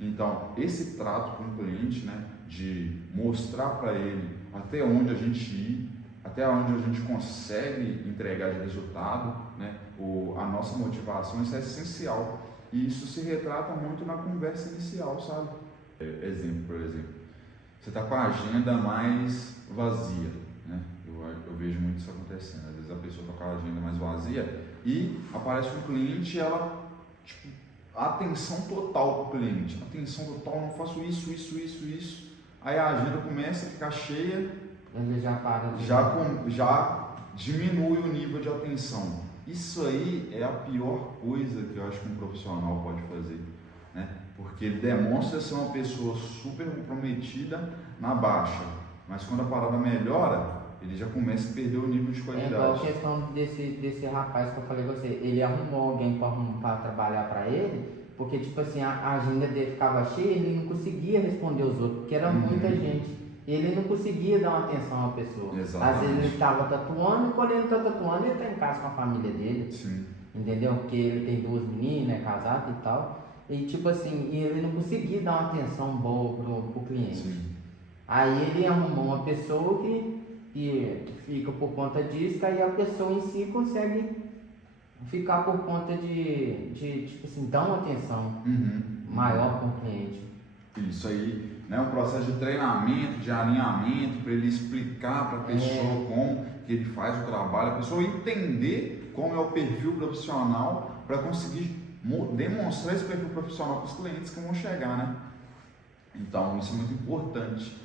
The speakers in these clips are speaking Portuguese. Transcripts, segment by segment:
Então, esse trato com o cliente, né, de mostrar para ele até onde a gente ir, até onde a gente consegue entregar de resultado, né, a nossa motivação, isso é essencial. E isso se retrata muito na conversa inicial, sabe? Exemplo, por exemplo, você está com a agenda mais vazia, né? Eu vejo muito isso acontecendo. Às vezes a pessoa está com a agenda mais vazia e aparece um cliente e ela, tipo, atenção total para o cliente, atenção total, não faço isso. Aí a agenda começa a ficar cheia, ele já para, já diminui o nível de atenção. Isso aí é a pior coisa que eu acho que um profissional pode fazer, né? Porque ele demonstra ser uma pessoa super comprometida na baixa, mas quando a parada melhora, ele já começa a perder o nível de qualidade. É igual a questão desse rapaz que eu falei com você, ele arrumou alguém para trabalhar para ele, porque tipo assim, a agenda dele ficava cheia e ele não conseguia responder os outros, porque era muita gente. Ele não conseguia dar uma atenção à pessoa. Exatamente. Às vezes ele estava tatuando e quando ele está tatuando, ele está em casa com a família dele. Sim. Entendeu? Porque ele tem 2 meninas, é casado e tal. E tipo assim, ele não conseguia dar uma atenção boa pro cliente. Sim. Aí ele arrumou uma pessoa que fica por conta disso, que aí a pessoa em si consegue ficar por conta de tipo assim, dar uma atenção maior para o cliente. Isso aí, né, um processo de treinamento, de alinhamento, para ele explicar para a pessoa como que ele faz o trabalho, a pessoa entender como é o perfil profissional para conseguir demonstrar esse perfil profissional para os clientes que vão chegar, né? Então isso é muito importante.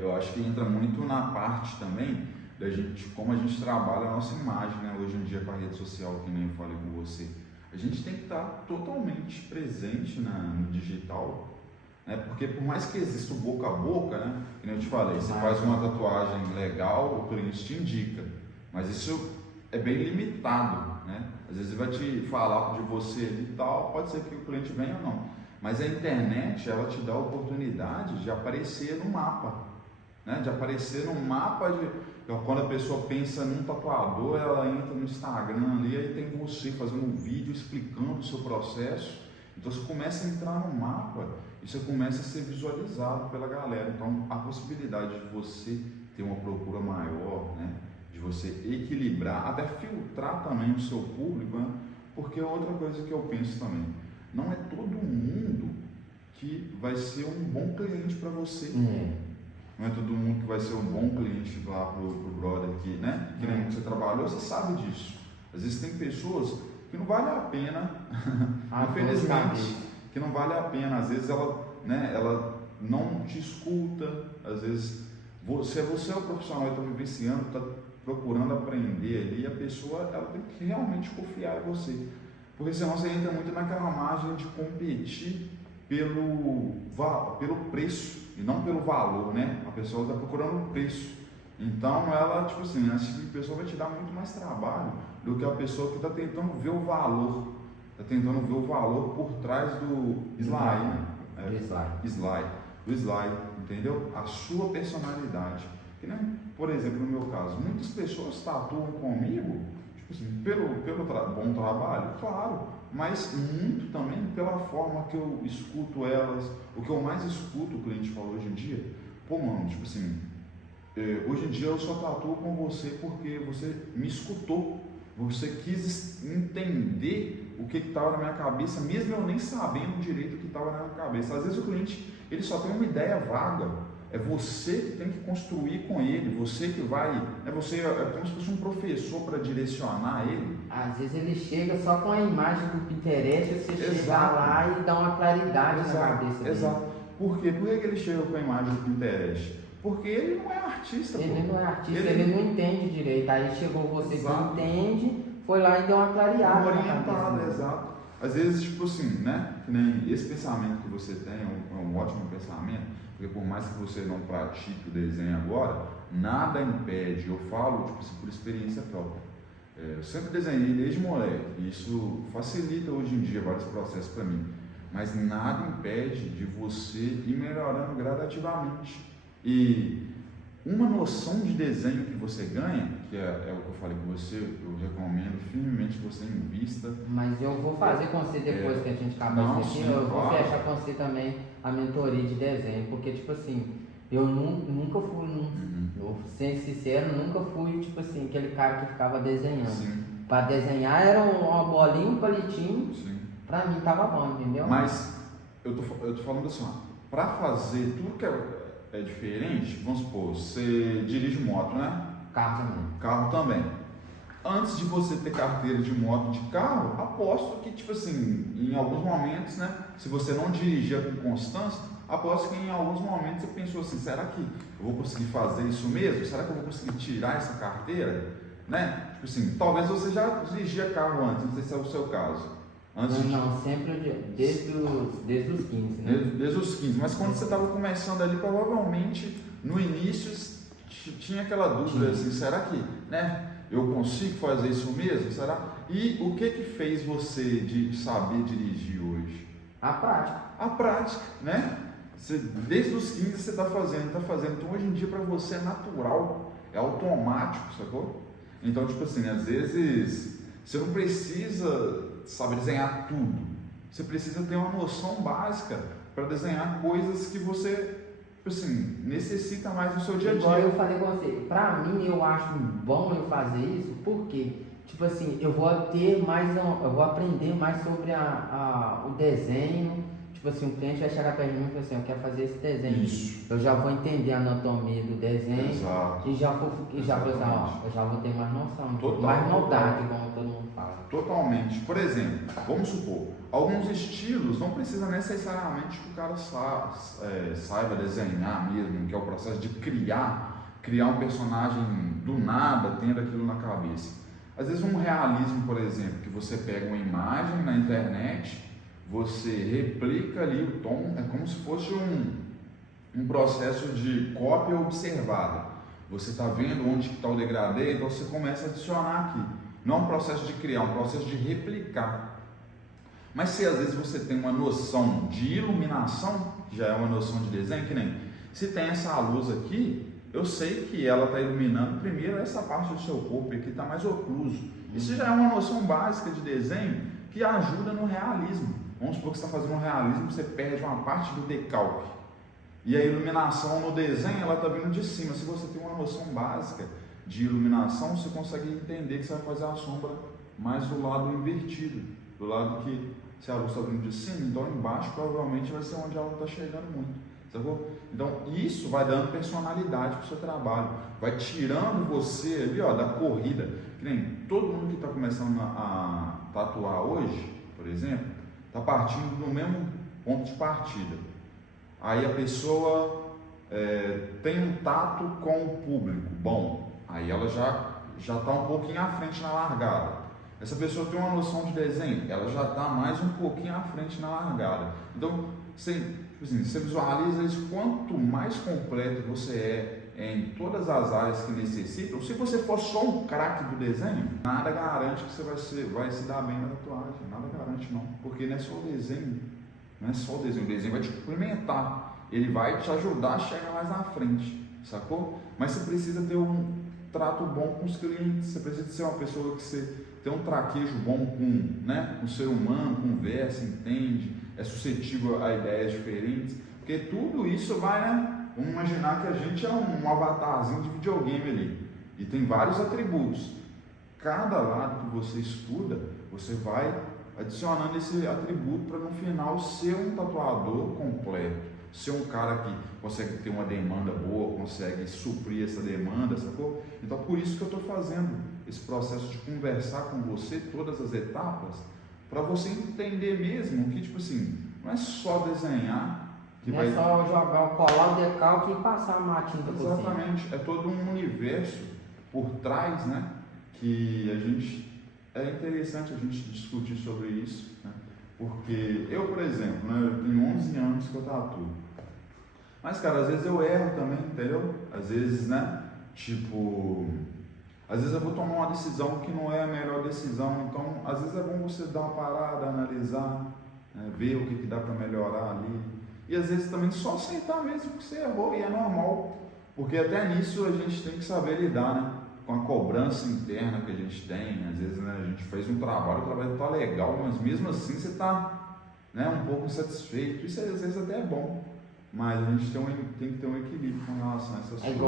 Eu acho que entra muito na parte também da gente, como a gente trabalha a nossa imagem, né? Hoje em dia com a rede social, que nem eu falei com você, a gente tem que estar totalmente presente no digital, né? Porque por mais que exista o boca a boca, né? Como eu te falei, você faz uma tatuagem legal, o cliente te indica, mas isso é bem limitado, né? Às vezes ele vai te falar de você e tal, pode ser que o cliente venha ou não, mas a internet, ela te dá a oportunidade de aparecer no mapa, né? De aparecer no mapa então, quando a pessoa pensa num tatuador, ela entra no Instagram ali, aí tem você fazendo um vídeo explicando o seu processo. Então você começa a entrar no mapa e você começa a ser visualizado pela galera. Então a possibilidade de você ter uma procura maior, né? De você equilibrar, até filtrar também o seu público, né? Porque outra coisa que eu penso também, não é todo mundo que vai ser um bom cliente para você. Não é todo mundo que vai ser um bom cliente lá pro brother aqui, né? Que nem você trabalhou, você sabe disso. Às vezes tem pessoas que não vale a pena, infelizmente, que não vale a pena. Às vezes ela, né, ela não te escuta, às vezes você é o profissional que está vivenciando, está procurando aprender ali, e a pessoa ela tem que realmente confiar em você. Porque senão você entra muito naquela margem de competir pelo preço e não pelo valor, né? A pessoa está procurando o preço. Então ela, tipo assim, essa pessoa vai te dar muito mais trabalho do que a pessoa que está tentando ver o valor. Está tentando ver o valor por trás do slide, do slide, entendeu? A sua personalidade. Que nem, por exemplo, no meu caso, muitas pessoas tatuam comigo, tipo assim, pelo bom trabalho, claro, mas muito também pela forma que eu escuto elas. O que eu mais escuto o cliente falar hoje em dia, pô mano, tipo assim, hoje em dia eu só tatuo com você porque você me escutou, você quis entender o que estava na minha cabeça, mesmo eu nem sabendo direito o que estava na minha cabeça. Às vezes o cliente, ele só tem uma ideia vaga, é você que tem que construir com ele, você que vai, você é como se fosse um professor para direcionar ele. Às vezes ele chega só com a imagem do Pinterest, você chega lá e dá uma claridade na cabeça dele. Exato. Por quê? Por que ele chega com a imagem do Pinterest? Porque ele não é artista. Ele não é artista, ele não entende direito. Aí chegou você que entende, foi lá e deu uma clareada. Orientado, exato. Às vezes, tipo assim, né? Que nem esse pensamento que você tem é um ótimo pensamento, porque por mais que você não pratique o desenho agora, nada impede, eu falo tipo assim, por experiência própria. Eu sempre desenhei desde moleque, e isso facilita hoje em dia vários processos para mim, mas nada impede de você ir melhorando gradativamente. E uma noção de desenho que você ganha, que é o que eu falei com você, eu recomendo firmemente que você invista. Mas eu vou fazer com você depois que a gente acabar isso aqui, sim, eu vou claro. fechar com você também a mentoria de desenho, porque tipo assim, eu nunca fui, eu, sendo sincero, nunca fui tipo assim, aquele cara que ficava desenhando. Sim. Para desenhar era uma bolinha, um palitinho, Sim. pra mim tava bom, entendeu? Mas eu tô falando assim, ó, pra fazer tudo que é diferente, vamos supor, você dirige moto, né? Carro também. Carro também. Antes de você ter carteira de moto e de carro, aposto que, tipo assim, em alguns momentos, né? Se você não dirigia com constância, aposto que em alguns momentos você pensou assim, será que eu vou conseguir fazer isso mesmo? Será que eu vou conseguir tirar essa carteira? Né? Tipo assim, talvez você já dirigia carro antes, não sei se é o seu caso. Não, sempre desde os 15, né? Desde os 15, mas quando você estava começando ali, provavelmente no início tinha aquela dúvida assim, será que, né, eu consigo fazer isso mesmo? Será? E o que fez você de saber dirigir hoje? A prática. A prática, né? Desde os 15 você está fazendo. Então hoje em dia para você é natural, é automático, sacou? Então, tipo assim, às vezes você não precisa saber desenhar tudo. Você precisa ter uma noção básica para desenhar coisas que você, tipo assim, necessita mais no seu dia a dia. Igual eu falei com você, pra mim eu acho bom eu fazer isso, porque, tipo assim, eu vou aprender mais sobre o desenho. Tipo assim, o cliente vai chegar perto de mim e falar assim, eu quero fazer esse desenho. Isso. Eu já vou entender a anatomia do desenho. Exato. E já vou ter mais noção. Total, mais novidade, como todo mundo fala. Totalmente. Por exemplo, vamos supor, alguns estilos não precisa necessariamente que o cara saiba desenhar mesmo, que é o processo de criar um personagem do nada, tendo aquilo na cabeça. Às vezes um realismo, por exemplo, que você pega uma imagem na internet, você replica ali o tom, é como se fosse um processo de cópia observada. Você está vendo onde está o degradê, então você começa a adicionar aqui. Não é um processo de criar, é um processo de replicar. Mas se às vezes você tem uma noção de iluminação, já é uma noção de desenho, que nem se tem essa luz aqui, eu sei que ela está iluminando primeiro essa parte do seu corpo, e aqui está mais ocluso. Isso já é uma noção básica de desenho que ajuda no realismo. Vamos supor que você está fazendo um realismo, você perde uma parte do decalque. E a iluminação no desenho, ela está vindo de cima. Se você tem uma noção básica de iluminação, você consegue entender que você vai fazer a sombra mais do lado invertido. Do lado que, se a luz está vindo de cima, então embaixo provavelmente vai ser onde ela está chegando muito. Sacou? Então isso vai dando personalidade para o seu trabalho. Vai tirando você ali, ó, da corrida. Que nem todo mundo que está começando a tatuar hoje, por exemplo, está partindo do mesmo ponto de partida. Aí a pessoa tem um tato com o público bom, aí ela já está um pouquinho à frente na largada. Essa pessoa tem uma noção de desenho, ela já está mais um pouquinho à frente na largada. Então você visualiza isso, quanto mais completo você em todas as áreas que necessitam. Se você for só um craque do desenho, nada garante que você vai se dar bem na tatuagem, nada garante não, porque não é só o desenho, o desenho vai te complementar, ele vai te ajudar a chegar mais na frente, sacou? Mas você precisa ter um trato bom com os clientes, você precisa ser uma pessoa que você tem um traquejo bom com o ser humano, conversa, entende, é suscetível a ideias diferentes, porque tudo isso vai, né? Vamos imaginar que a gente é um avatarzinho de videogame ali, e tem vários atributos. Cada lado que você estuda, você vai adicionando esse atributo para no final ser um tatuador completo, ser um cara que consegue ter uma demanda boa, consegue suprir essa demanda, sacou? Então por isso que eu estou fazendo esse processo de conversar com você, todas as etapas, para você entender mesmo que, tipo assim, não é só desenhar, não é só jogar, colar o decalque e passar uma tinta por cima. Exatamente, é todo um universo por trás, né? Que é interessante a gente discutir sobre isso, né? Porque eu, por exemplo, né, eu tenho 11 anos que eu tatuo. Mas, cara, às vezes eu erro também, entendeu? Às vezes, né? Às vezes eu vou tomar uma decisão que não é a melhor decisão. Então, às vezes é bom você dar uma parada, analisar, né, ver o que dá para melhorar ali. E às vezes também só aceitar mesmo que você errou, e é normal. Porque até nisso a gente tem que saber lidar, né? Com a cobrança interna que a gente tem. Às vezes, né, a gente fez um trabalho, o trabalho está legal, mas mesmo assim você está, né, um pouco insatisfeito. Isso às vezes até é bom, mas a gente tem que ter um equilíbrio com relação a essas coisas.